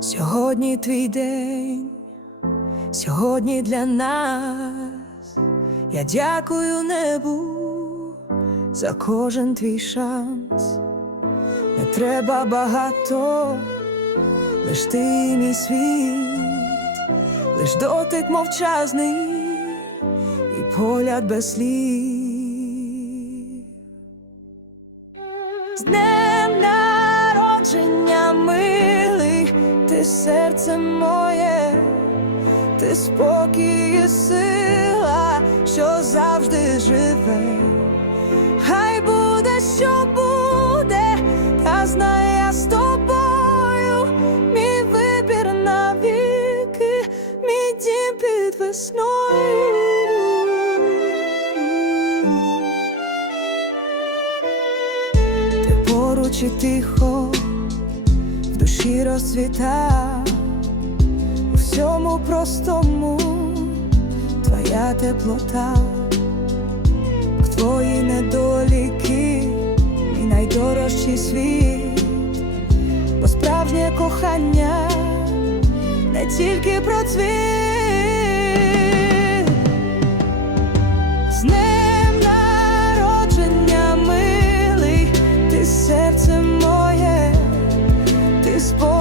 Сьогодні твій день, сьогодні для нас. Я дякую небу за кожен твій шанс. Не треба багато, лиш ти мій світ, лиш дотик мовчазний і погляд без слів. З серце моє, ти спокій і сила, що завжди живе. Хай буде, що буде, та знай я з тобою, мій вибір навіки, мій дім під весною. Ти поруч і тихо, і розцвіта у всьому простому твоя теплота, к твої недоліки і найдорожчий світ, бо справжнє кохання не тільки про цвіт. this boy.